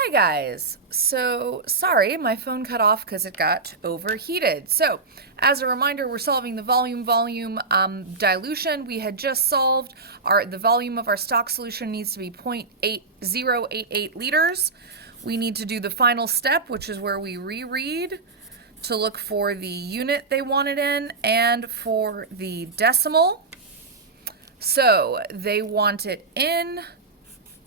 Hi guys, so sorry my phone cut off because it got overheated. So as a reminder, we're solving the volume dilution. We had just solved the volume of our stock solution needs to be 0.8088 liters. We need to do the final step, which is where we reread to look for the unit they wanted in and for the decimal. So they want it in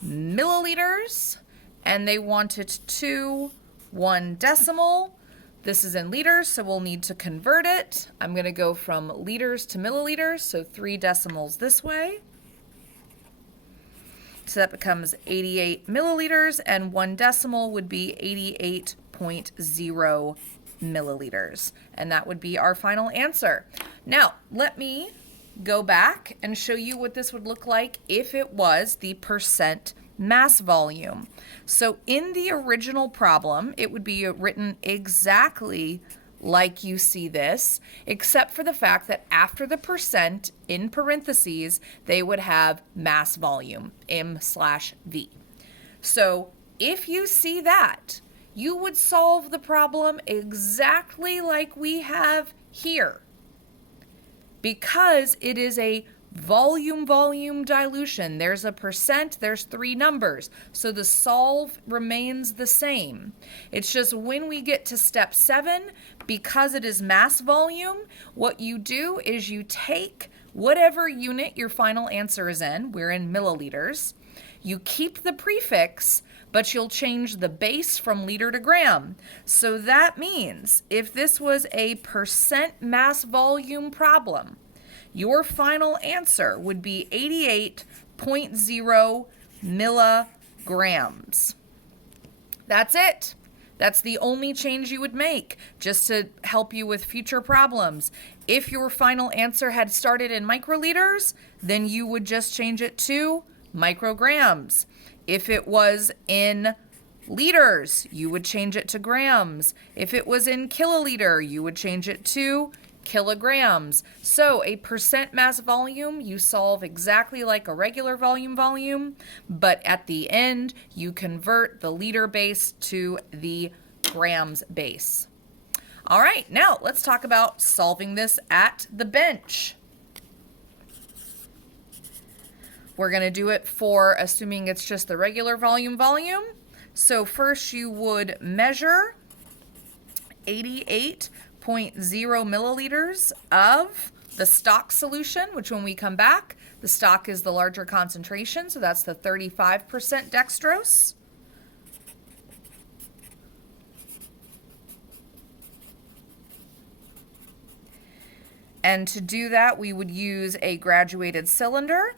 milliliters, and they want it to 1 decimal. This is in liters, so we'll need to convert it. I'm going to go from liters to milliliters, so 3 decimals this way. So that becomes 88 milliliters, and 1 decimal would be 88.0 milliliters. And that would be our final answer. Now, let me go back and show you what this would look like if it was the percent mass volume. So in the original problem, it would be written exactly like you see this, except for the fact that after the percent in parentheses, they would have mass volume, M/V. So if you see that, you would solve the problem exactly like we have here, because it is a volume dilution. There's a percent, there's 3 numbers. So the solve remains the same. It's just when we get to step 7, because it is mass volume, what you do is you take whatever unit your final answer is in, we're in milliliters, you keep the prefix, but you'll change the base from liter to gram. So that means if this was a percent mass volume problem, your final answer would be 88.0 milligrams. That's it. That's the only change you would make, just to help you with future problems. If your final answer had started in microliters, then you would just change it to micrograms. If it was in liters, you would change it to grams. If it was in kiloliter, you would change it to kilograms. So a percent mass volume, you solve exactly like a regular volume, but at the end, you convert the liter base to the grams base. All right, now let's talk about solving this at the bench. We're going to do it for assuming it's just the regular volume. So first you would measure 88.0 milliliters of the stock solution, which when we come back, the stock is the larger concentration, so that's the 35% dextrose. And to do that, we would use a graduated cylinder.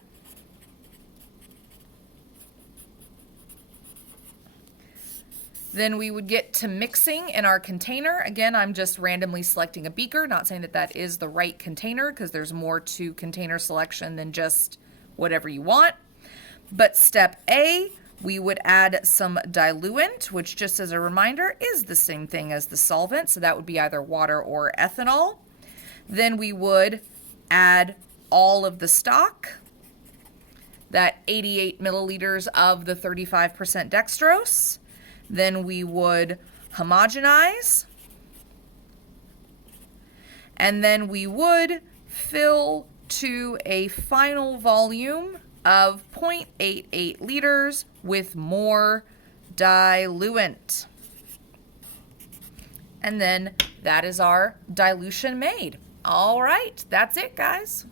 Then we would get to mixing in our container. Again, I'm just randomly selecting a beaker, not saying that that is the right container, because there's more to container selection than just whatever you want. But step A, we would add some diluent, which just as a reminder is the same thing as the solvent. So that would be either water or ethanol. Then we would add all of the stock, that 88 milliliters of the 35% dextrose. Then we would homogenize, and then we would fill to a final volume of 0.88 liters with more diluent. And then that is our dilution made. All right, that's it, guys.